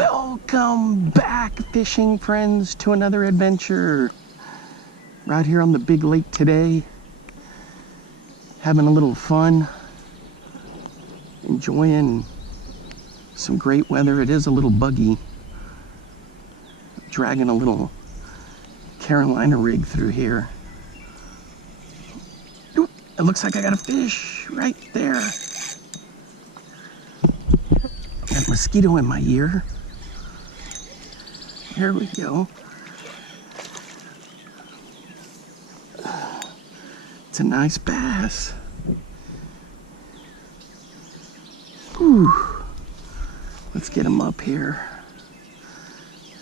Welcome back, fishing friends, to another adventure. Right here on the big lake today, having a little fun, enjoying some great weather. It is a little buggy, dragging a little Carolina rig through here. Ooh, it looks like I got a fish right there. Got a mosquito in my ear. Here we go. It's a nice bass. Whew. Let's get him up here.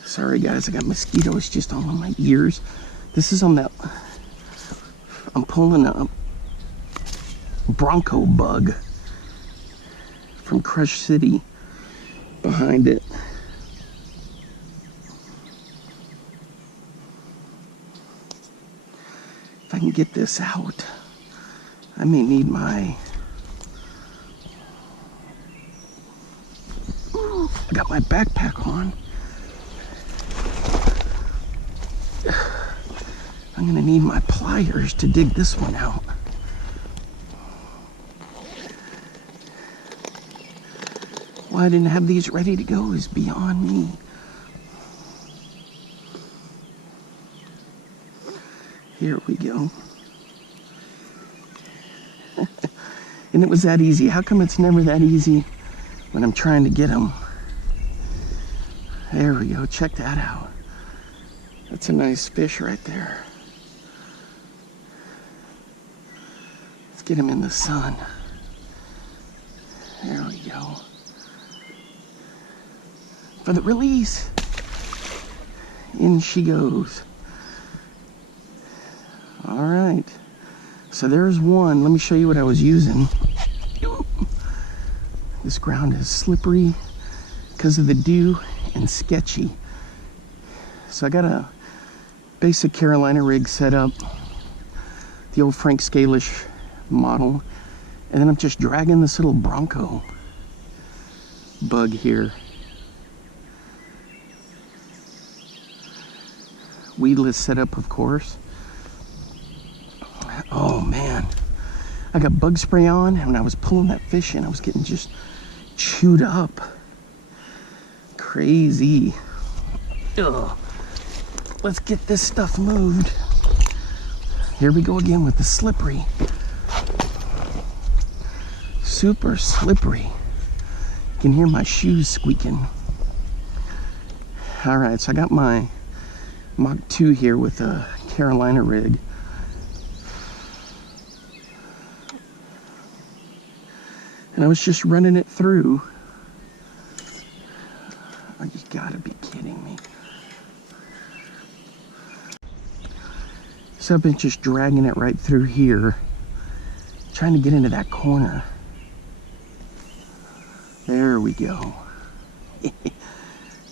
Sorry guys, I got mosquitoes just all on my ears. This is on that, I'm pulling a bronco bug from Crush City behind it. If I can get this out, I may need my... Ooh, I got my backpack on. I'm gonna need my pliers to dig this one out. Why I didn't have these ready to go is beyond me. Here we go. And it was that easy. How come it's never that easy when I'm trying to get them? There we go. Check that out. That's a nice fish right there. Let's get him in the sun. There we go. For the release. In she goes. All right, so there's one. Let me show you what I was using. This ground is slippery because of the dew and sketchy. So I got a basic Carolina rig set up, the old Frank Scalish model, and then I'm just dragging this little bronco bug here. Weedless setup, of course. Oh man, I got bug spray on, and when I was pulling that fish in, I was getting just chewed up. Crazy. Ugh. Let's get this stuff moved. Here we go again with the slippery. Super slippery. You can hear my shoes squeaking. All right, so I got my Mach 2 here with a Carolina rig. And I was just running it through. Oh, you gotta be kidding me. So I've been just dragging it right through here, trying to get into that corner. There we go.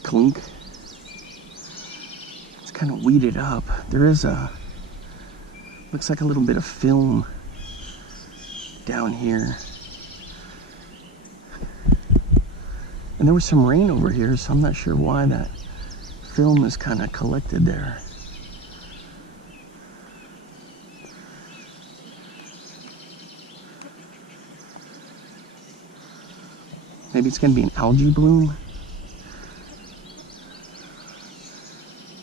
Clink. It's kind of weeded up. There is a, looks like a little bit of film down here. And there was some rain over here, so I'm not sure why that film is kind of collected there. Maybe it's going to be an algae bloom.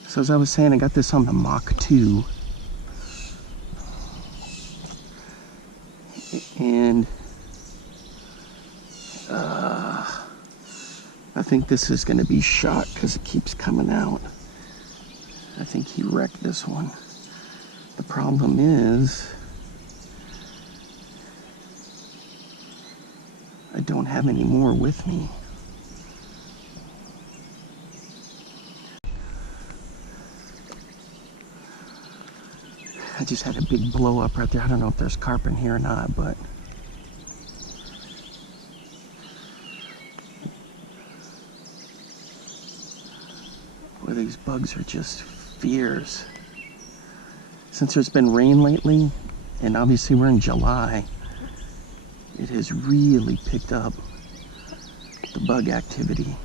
So as I was saying, I got this on the Mach 2. And I think this is going to be shot because it keeps coming out. I think he wrecked this one. The problem is I don't have any more with me. I just had a big blow up right there. I don't know if there's carp in here or not, but boy, these bugs are just fierce. Since there's been rain lately, and obviously we're in July, it has really picked up the bug activity.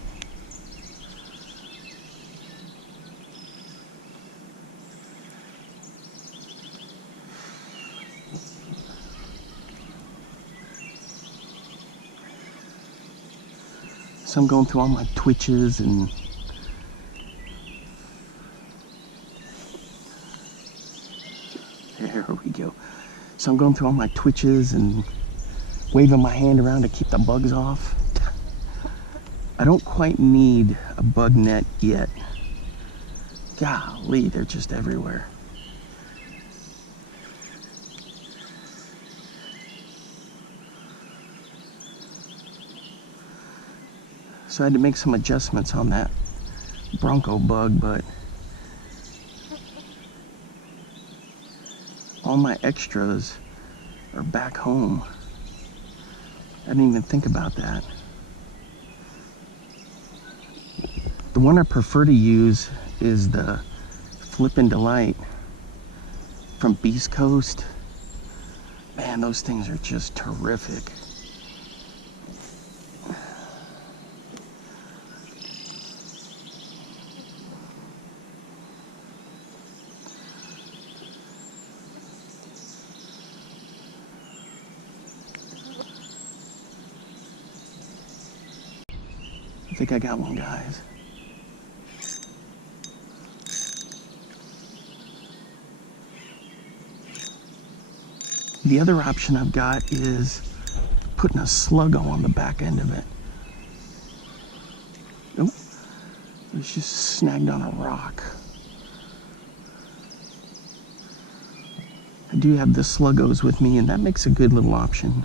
So I'm going through all my twitches and there we go. So I'm going through all my twitches and waving my hand around to keep the bugs off. I don't quite need a bug net yet. Golly, they're just everywhere. So I had to make some adjustments on that Bronco bug, but all my extras are back home. I didn't even think about that. The one I prefer to use is the Flippin' Delight from Beast Coast. Man, those things are just terrific. I think I got one, guys. The other option I've got is putting a sluggo on the back end of it. Nope, it was just snagged on a rock. I do have the sluggos with me, and that makes a good little option.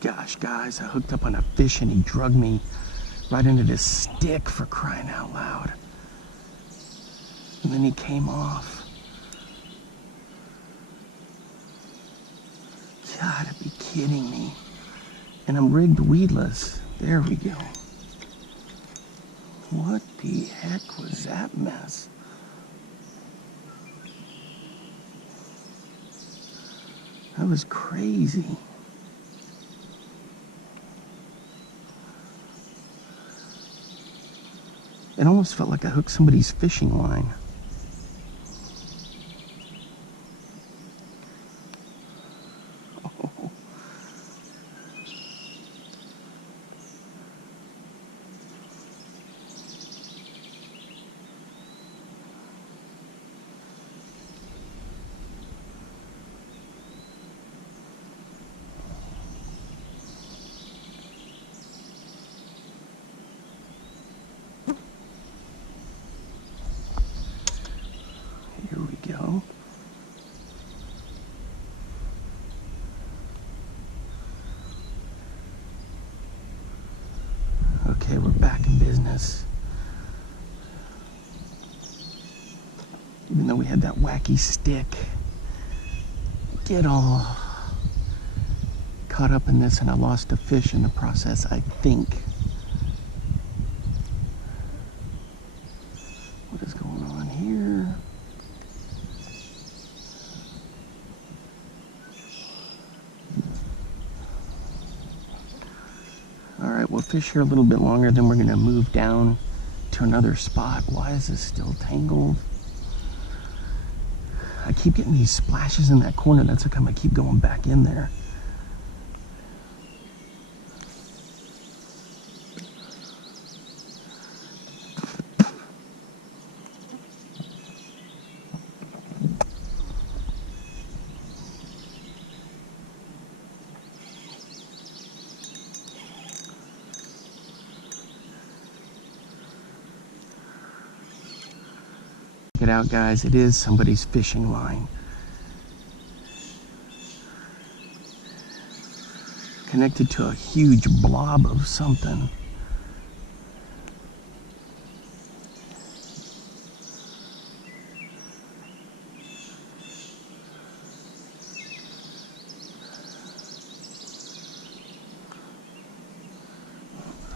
Gosh, guys, I hooked up on a fish and he drugged me right into this stick, for crying out loud. And then he came off. Gotta be kidding me. And I'm rigged weedless. There we go. What the heck was that mess? That was crazy. It almost felt like I hooked somebody's fishing line. Oh. Here we go. Okay, we're back in business. Even though we had that wacky stick, get all caught up in this, and I lost a fish in the process, I think. What is going on here? Alright, we'll fish here a little bit longer, then we're going to move down to another spot. Why is this still tangled? I keep getting these splashes in that corner. That's how come I keep going back in there. Check it out, guys. It is somebody's fishing line. Connected to a huge blob of something.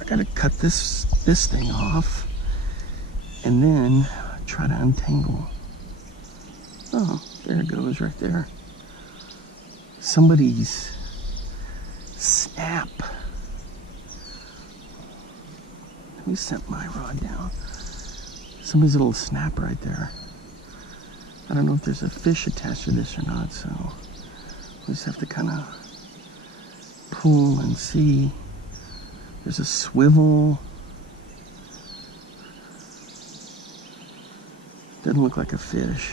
I gotta cut this thing off and then try to untangle. Oh, there it goes right there. somebody's snap. Who sent my rod down? Somebody's little snap right there. I don't know if there's a fish attached to this or not, so we just have to kind of pull and see. There's a swivel. Doesn't look like a fish.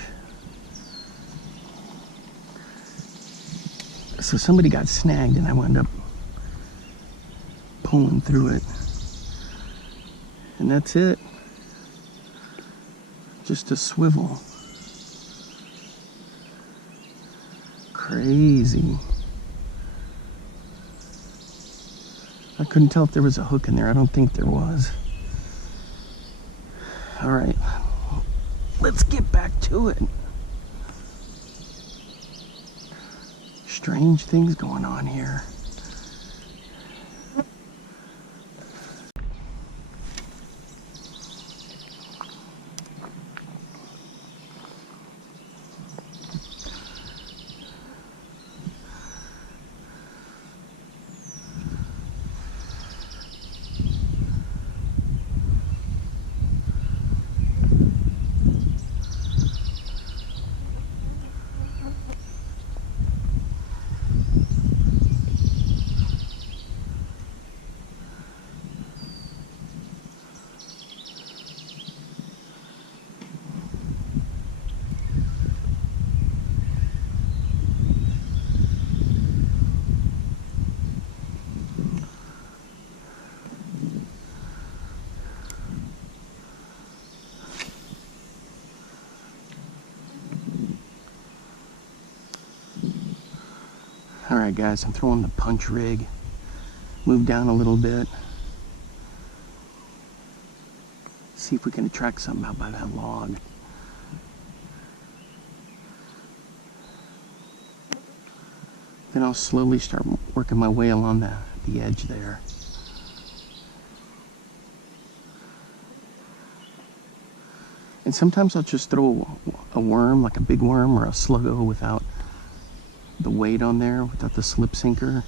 So somebody got snagged and I wound up pulling through it. And that's it. Just a swivel. Crazy. I couldn't tell if there was a hook in there. I don't think there was. All right, let's get back to it. Strange things going on here. All right, guys, I'm throwing the punch rig. Move down a little bit. See if we can attract something out by that log. Then I'll slowly start working my way along the edge there. And sometimes I'll just throw a worm, like a big worm or a sluggo without the weight on there, without the slip sinker.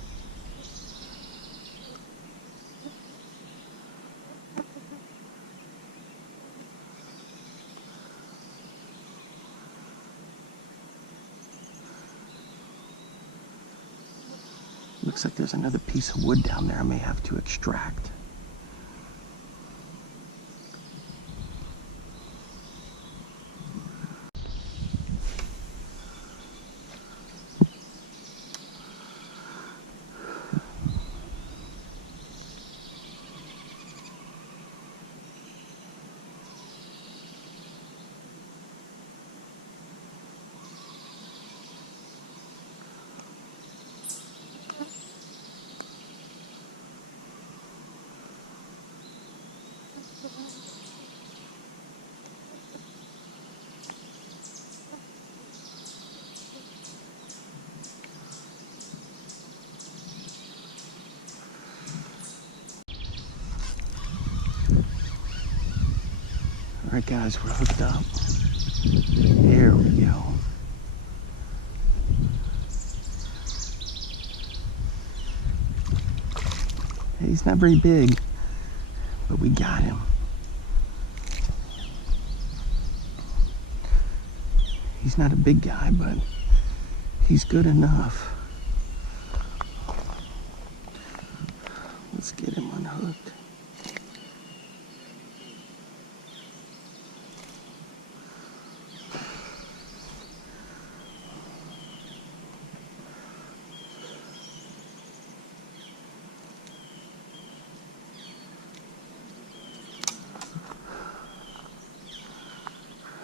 Looks like there's another piece of wood down there I may have to extract. All right, guys, we're hooked up. There we go. He's not very big, but we got him. He's not a big guy, but he's good enough. Let's get him unhooked.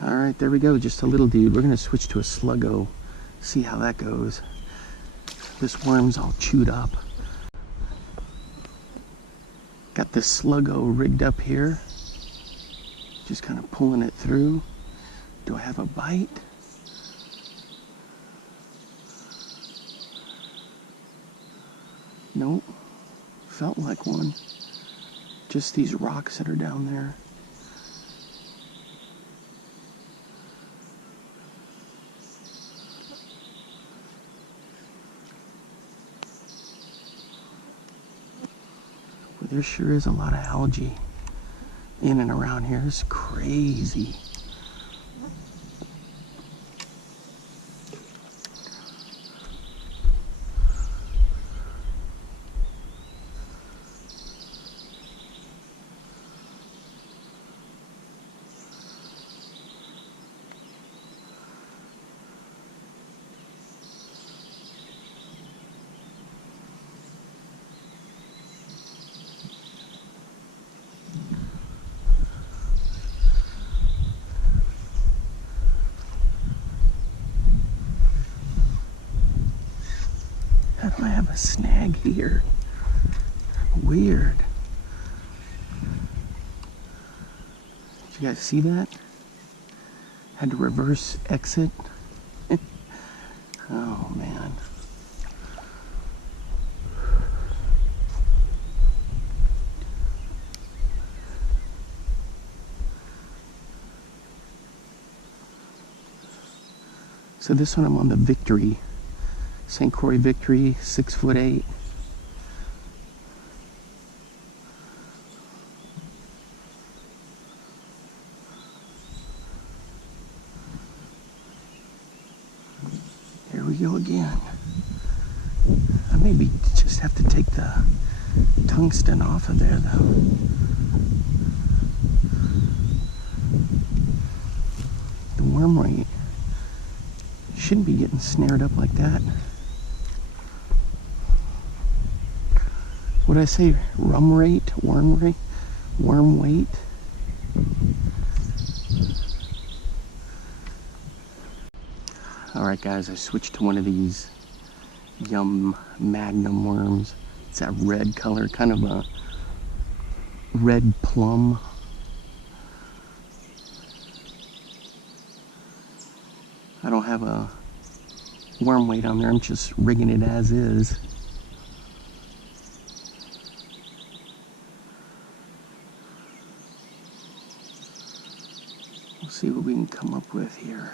All right, there we go, just a little dude. We're gonna switch to a sluggo, see how that goes. This worm's all chewed up. Got this sluggo rigged up here. Just kind of pulling it through. Do I have a bite? Nope, felt like one. Just these rocks that are down there. there sure is a lot of algae in and around here. It's crazy. How do I have a snag here? Weird. Did you guys see that? Had to reverse exit. Oh man. So this one I'm on the Victory. St. Croix Victory, 6'8". Here we go again. I maybe just have to take the tungsten off of there though. The worm rate shouldn't be getting snared up like that. What did I say? Worm weight? Alright guys, I switched to one of these Yum Magnum worms. It's that red color, kind of a red plum. I don't have a worm weight on there, I'm just rigging it as is. We'll see what we can come up with here.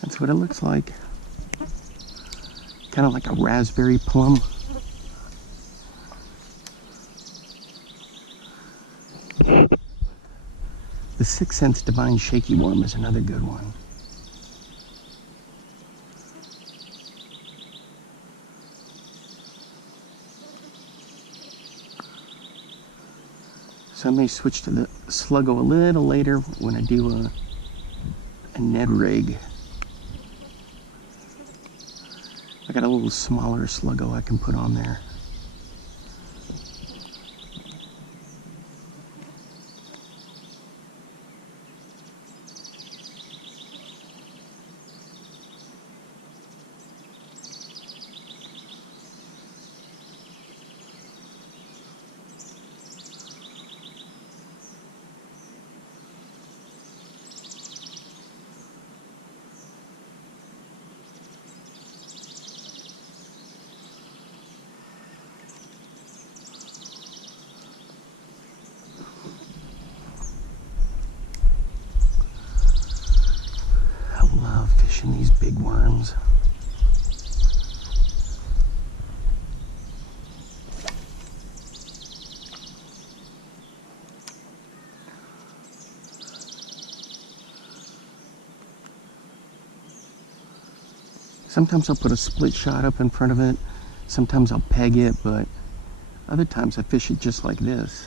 That's what it looks like. Kind of like a raspberry plum. The 6th Sense Divine Shaky Worm is another good one. So I may switch to the Sluggo a little later when I do a Ned rig. I got a little smaller Sluggo I can put on there. Fishing these big worms. Sometimes I'll put a split shot up in front of it. Sometimes I'll peg it, but other times I fish it just like this.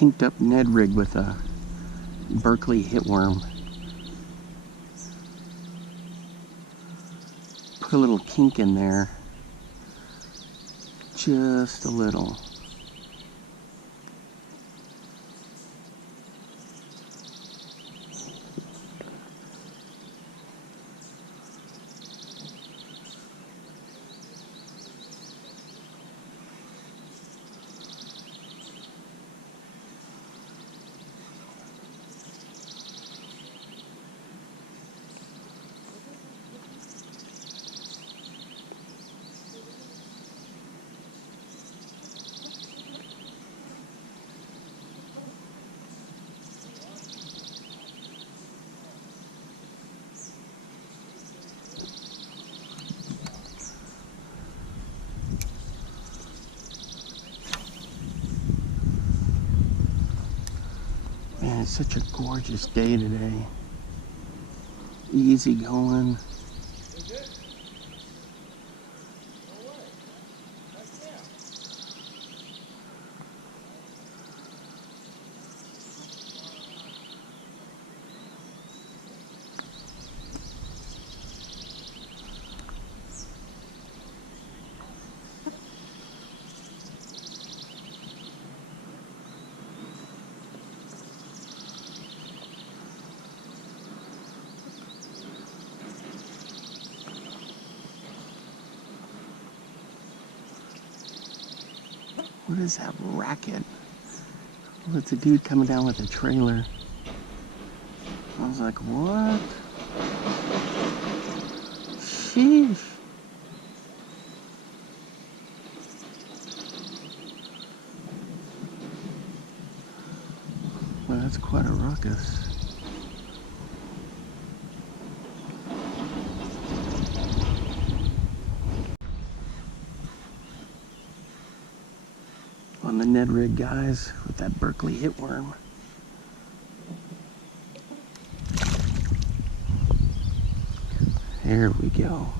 kinked up Ned rig with a Berkeley hitworm. Put a little kink in there. Just a little. Man, it's such a gorgeous day today. Easy going. What is that racket? Well, it's a dude coming down with a trailer. I was like, what? Sheesh. Well, that's quite a ruckus. On the Ned rig, guys, with that Berkeley hitworm. There we go.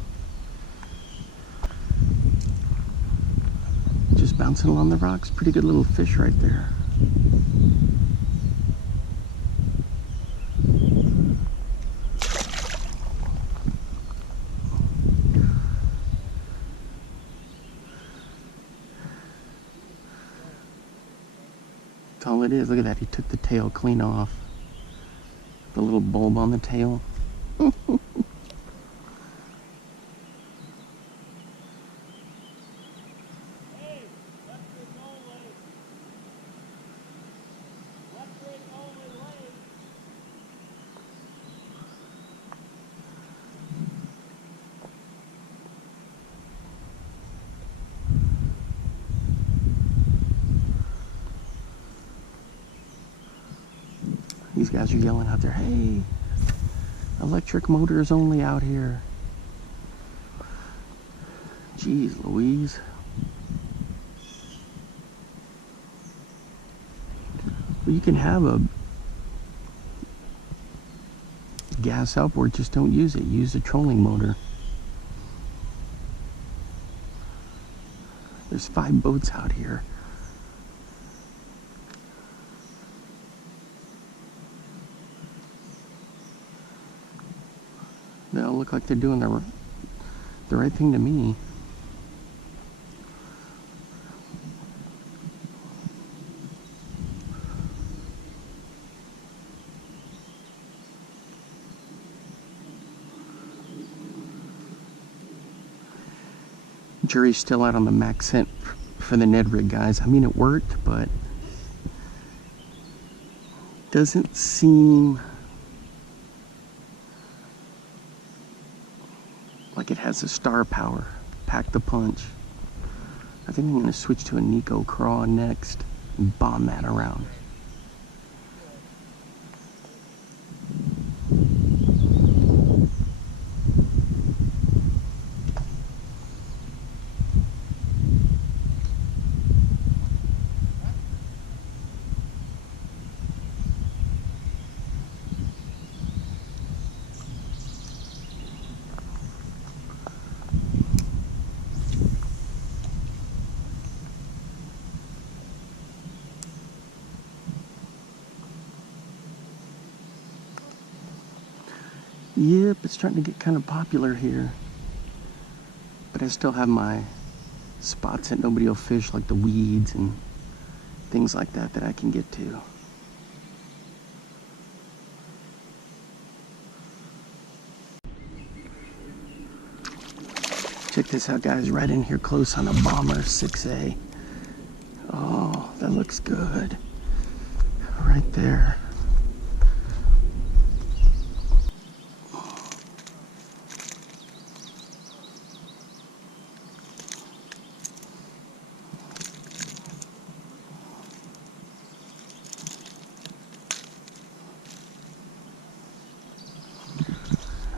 Just bouncing along the rocks. Pretty good little fish right there. That's all it is. Look at that. He took the tail clean off. The little bulb on the tail. These guys are yelling out there, hey, electric motors only out here. Jeez Louise. Well, you can have a gas outboard, just don't use it. Use a trolling motor. There's 5 boats out here. They all look like they're doing the right thing to me. Jury's still out on the max scent for the Ned rig, guys. I mean, it worked, but doesn't seem like it has the star power. Pack the punch. I think I'm going to switch to a Nico craw next and bomb that around. Yep, it's starting to get kind of popular here. But I still have my spots that nobody will fish, like the weeds and things like that that I can get to. Check this out, guys, right in here close on a Bomber 6A. Oh, that looks good. Right there.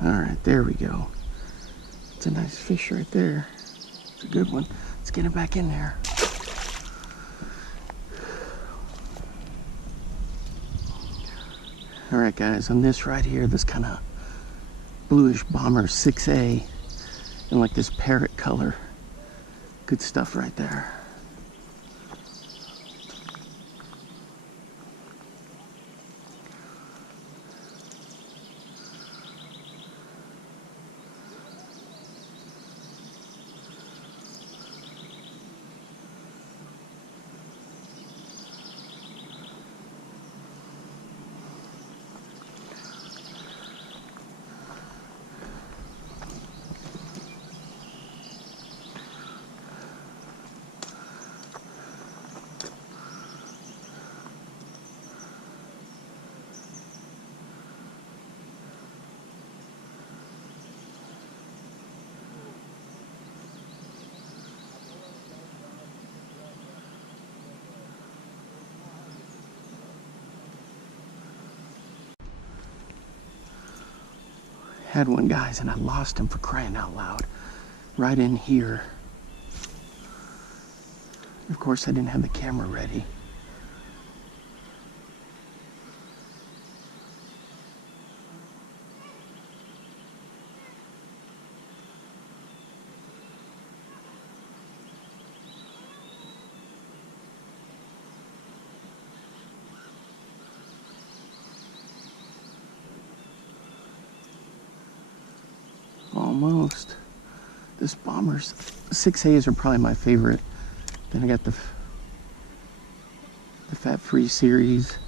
All right, there we go. It's a nice fish right there. It's a good one. Let's get it back in there. All right, guys, on this right here, this kind of bluish Bomber 6A in like this parrot color. Good stuff right there. Had one, guys, and I lost him, for crying out loud. Right in here. Of course, I didn't have the camera ready. Almost. This Bomber's 6A's are probably my favorite. Then I got the Fat Free series.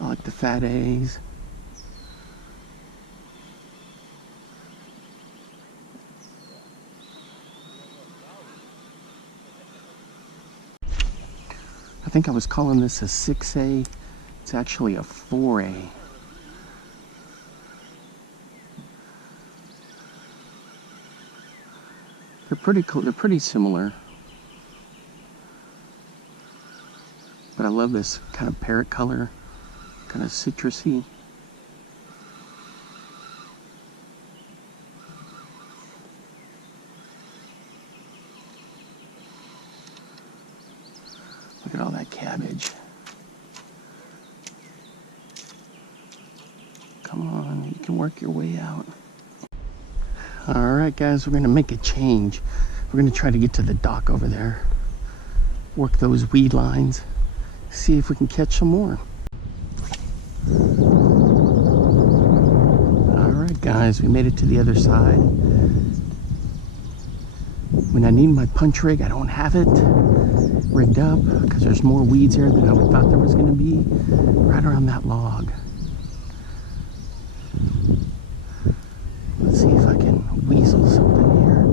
I like the Fat A's. I think I was calling this a 6A. It's actually a 4A. They're pretty cool. They're pretty similar. But I love this kind of parrot color, kind of citrusy. Look at all that cabbage. Come on, you can work your way out. All right, guys, we're gonna make a change. We're gonna try to get to the dock over there, work those weed lines, see if we can catch some more. All right, guys, we made it to the other side. When I need my punch rig, I don't have it rigged up because there's more weeds here than I thought there was gonna be right around that log. Let's see if I can weasel something here.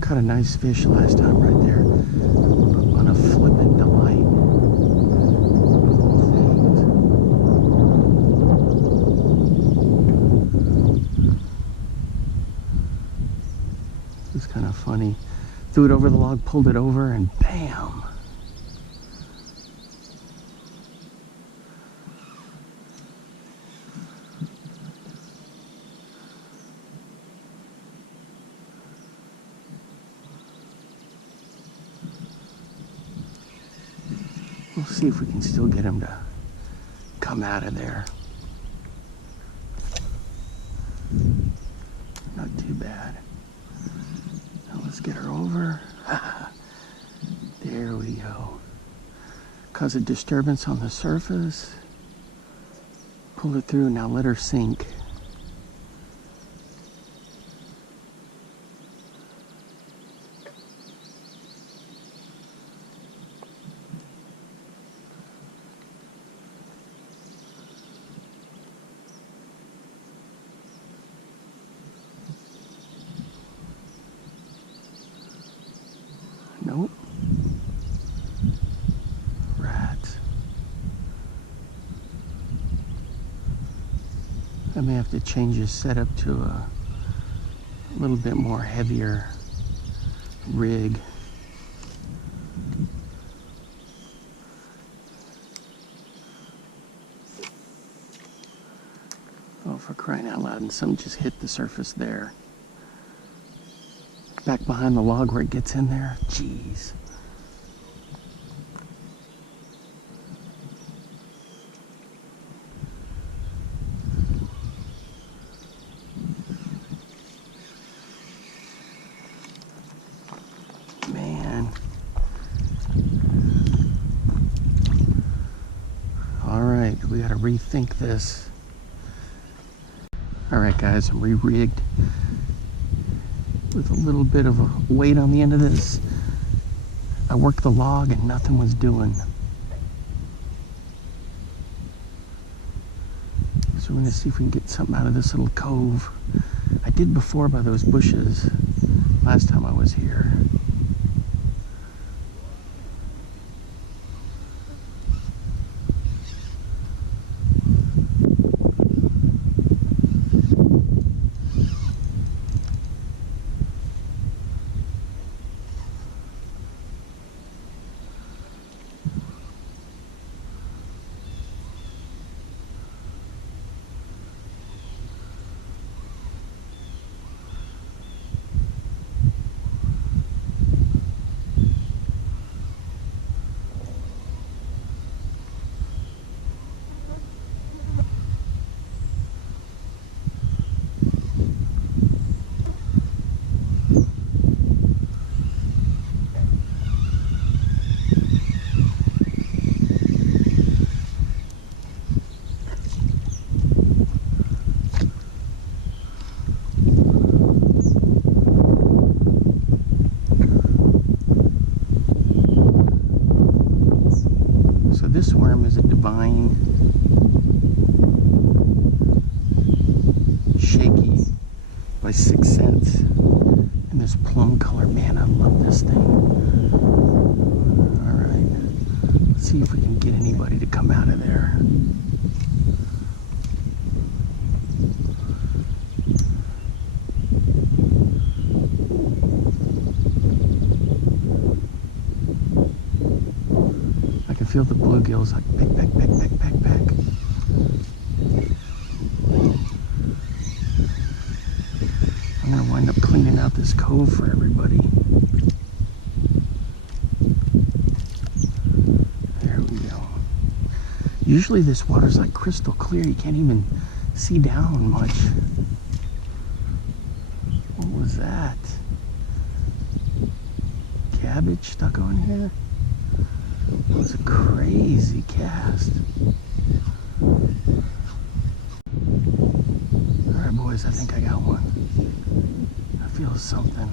Caught a nice fish last time right there on a flippin' delight. It was kind of funny. Threw it over the log, pulled it over, and bam! We'll see if we can still get him to come out of there. Not too bad. Now let's get her over. There we go. Cause a disturbance on the surface. Pull it through, now let her sink. Nope. Rats. I may have to change this setup to a little bit more heavier rig. Oh, for crying out loud, and something just hit the surface there. Back behind the log where it gets in there. Jeez. Man. All right, we got to rethink this. All right, guys, I'm re-rigged with a little bit of a weight on the end of this. I worked the log and nothing was doing. So we're gonna see if we can get something out of this little cove. I did before by those bushes last time I was here. This worm is a divine, shaky by 6 cents. And this plum color, man, I love this thing. All right, let's see if we can get anybody to come out of there. Feel the bluegills like peck, peck, peck, peck, peck, peck. I'm gonna wind up cleaning out this cove for everybody. There we go. Usually this water's like crystal clear. You can't even see down much. What was that? Cabbage stuck on here? It was a crazy cast. All right, boys, I think I got one. I feel something.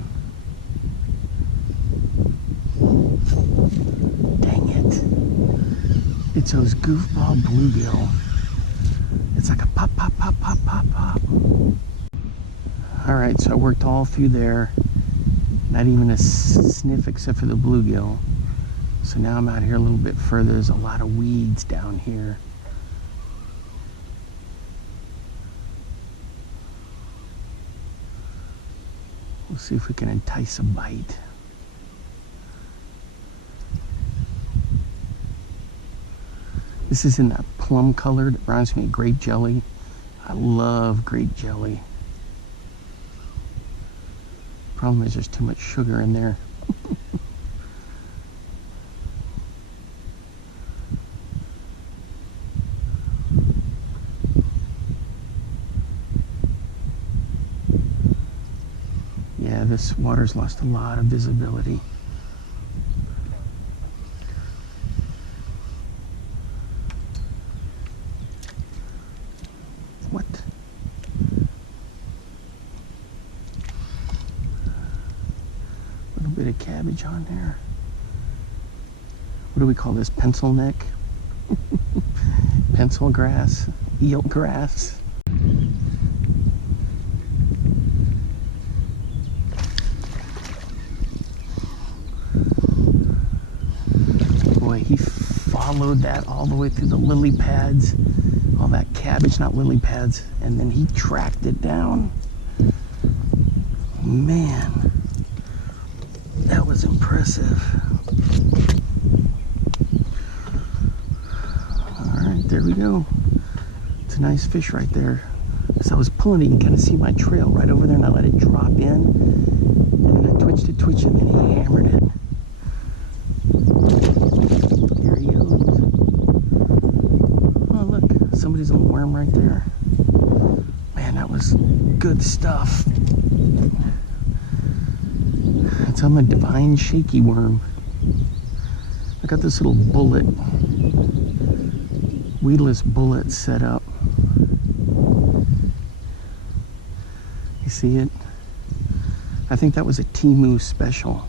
Dang it. It's those goofball bluegill. It's like a pop, pop, pop, pop, pop, pop. All right, so I worked all through there. Not even a sniff except for the bluegill. So now I'm out here a little bit further. There's a lot of weeds down here. We'll see if we can entice a bite. This is in that plum colored. It reminds me of grape jelly. I love grape jelly. Problem is there's too much sugar in there. Yeah, this water's lost a lot of visibility. cabbage on there. What do we call this? Pencil neck? Pencil grass? Eel grass? Boy, he followed that all the way through the lily pads, all that cabbage, not lily pads, and then he tracked it down. Man, that was impressive. All right, there we go. It's a nice fish right there. As I was pulling it, you can kind of see my trail right over there, and I let it drop in, and then I twitched it, and then he hammered it. There he goes. Oh, look, somebody's little worm right there. Man, that was good stuff. That's on the divine shaky worm. I got this little bullet, weedless bullet set up. You see it? I think that was a Temu special.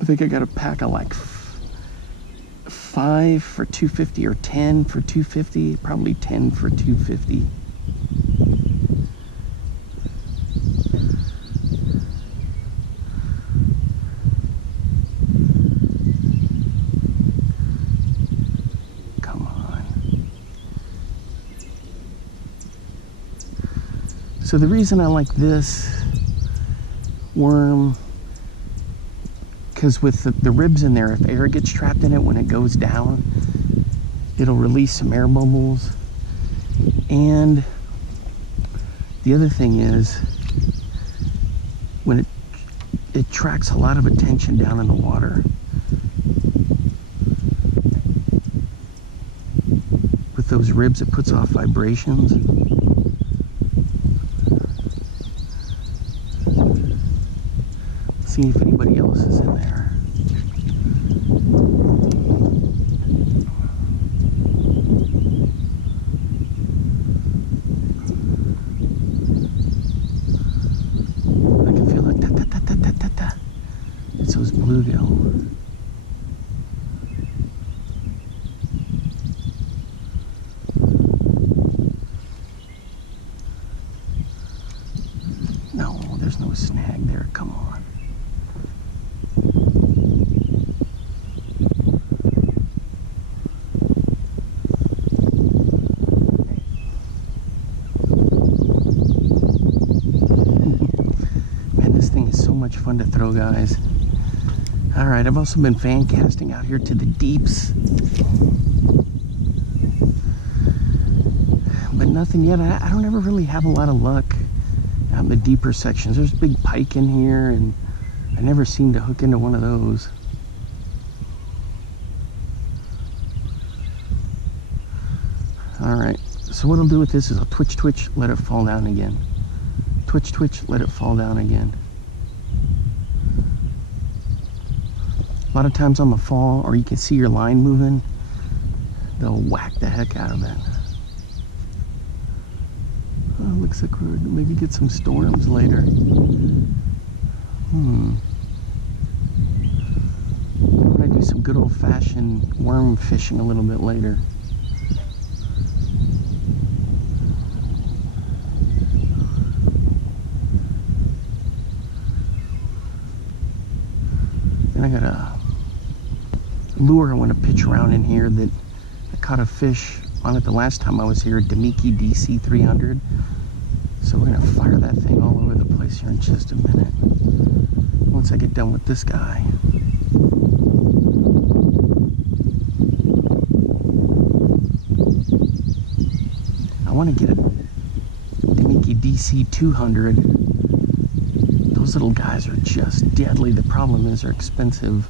I think I got a pack of like 5 for $2.50 or 10 for $2.50, probably 10 for $2.50. Come on. So the reason I like this worm, because with the ribs in there, if air gets trapped in it when it goes down, it'll release some air bubbles. And the other thing is, when it tracks a lot of attention down in the water. With those ribs, it puts off vibrations. See if anybody else is in there. I can feel like ta-ta-ta-ta-ta-ta. It's those bluegill. No, there's no snag there. Come on. Much fun to throw, guys. All right, I've also been fan casting out here to the deeps, but nothing yet. I don't ever really have a lot of luck out in the deeper sections. There's big pike in here, and I never seem to hook into one of those. All right, so what I'll do with this is I'll twitch, let it fall down again. Twitch, let it fall down again. A lot of times on the fall, or you can see your line moving, they'll whack the heck out of it. Oh, looks like we're maybe get some storms later. I'm gonna do some good old-fashioned worm fishing a little bit later. Then I got a lure I want to pitch around in here that I caught a fish on it the last time I was here, a Demiki DC 300. So we're going to fire that thing all over the place here in just a minute. Once I get done with this guy. I want to get a Demiki DC 200. Those little guys are just deadly. The problem is they're expensive.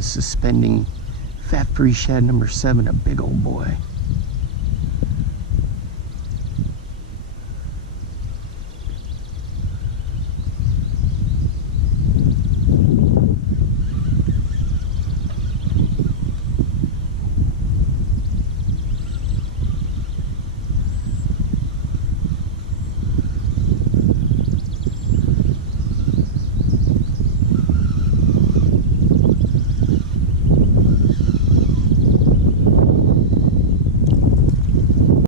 a suspending fat-free shad number 7, a big old boy.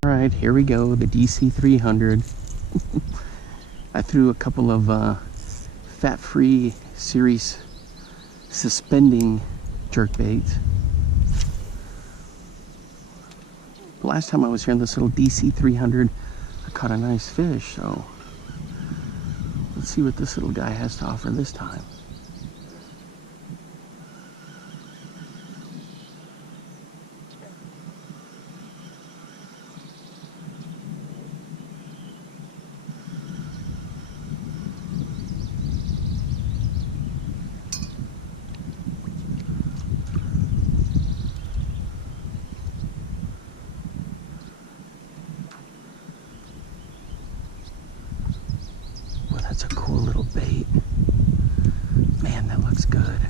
Alright, here we go, the DC 300. I threw a couple of fat-free series suspending jerkbaits. The last time I was here in this little DC 300, I caught a nice fish, so let's see what this little guy has to offer this time. That's a cool little bait. Man, that looks good.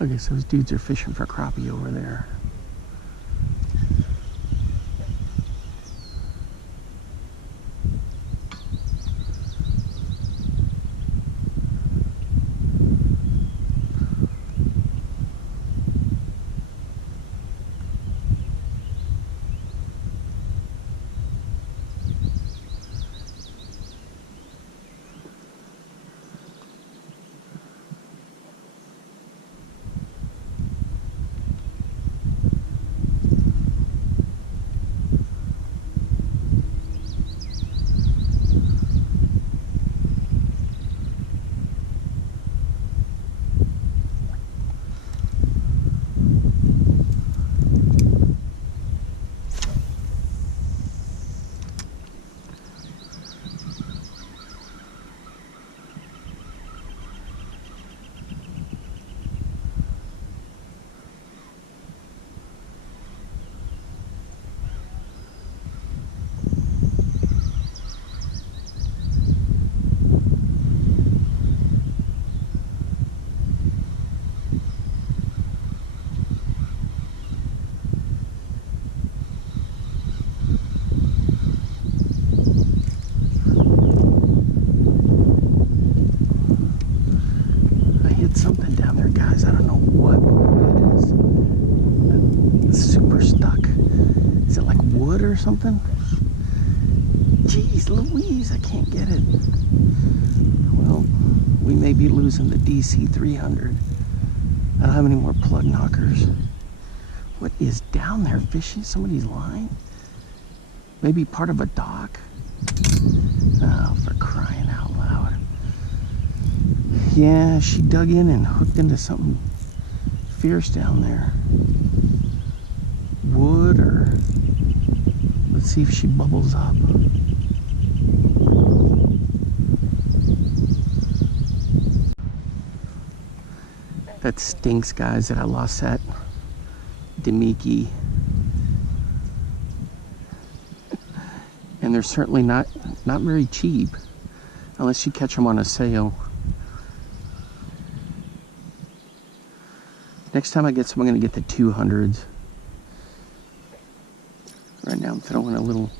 I guess those dudes are fishing for crappie over there. Something down there, guys. I don't know what it is. It's super stuck. Is it like wood or something? Jeez Louise, I can't get it. Well, we may be losing the DC 300. I don't have any more plug knockers. What is down there? Fishing somebody's line? Maybe part of a dock? Oh, for crying out loud. Yeah, she dug in and hooked into something fierce down there. Wood, or let's see if she bubbles up. That stinks, guys, that I lost that Demiki. And they're certainly not very cheap unless you catch them on a sale. Next time I get some, I'm going to get the 200s. Right now I'm throwing a little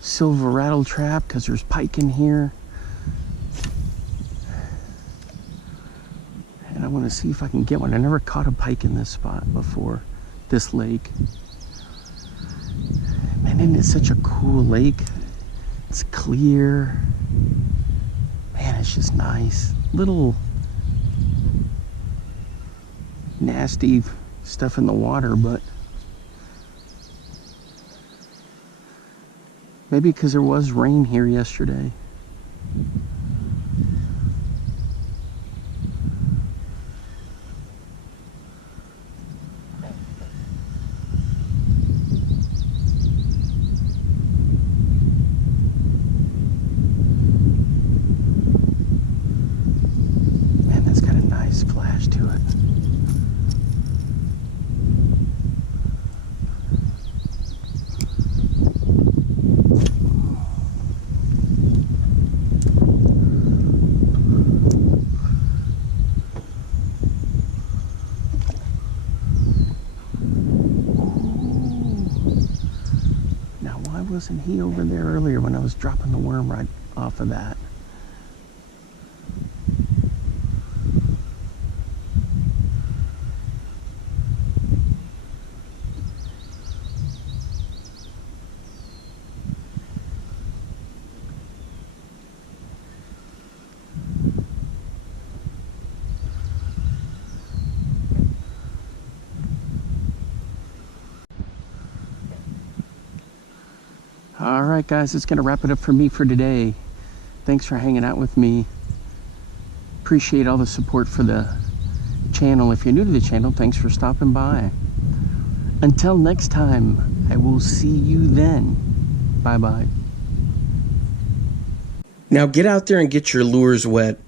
silver rattle trap because there's pike in here. And I want to see if I can get one. I never caught a pike in this spot before, this lake. Man, isn't it such a cool lake? It's clear. Man, it's just nice. Little nasty stuff in the water, but maybe because there was rain here yesterday. Man, that's got a nice flash to it. Wasn't he over there earlier when I was dropping the worm right off of that? Alright guys, it's going to wrap it up for me for today. Thanks for hanging out with me. Appreciate all the support for the channel. If you're new to the channel, thanks for stopping by. Until next time, I will see you then. Bye-bye. Now get out there and get your lures wet.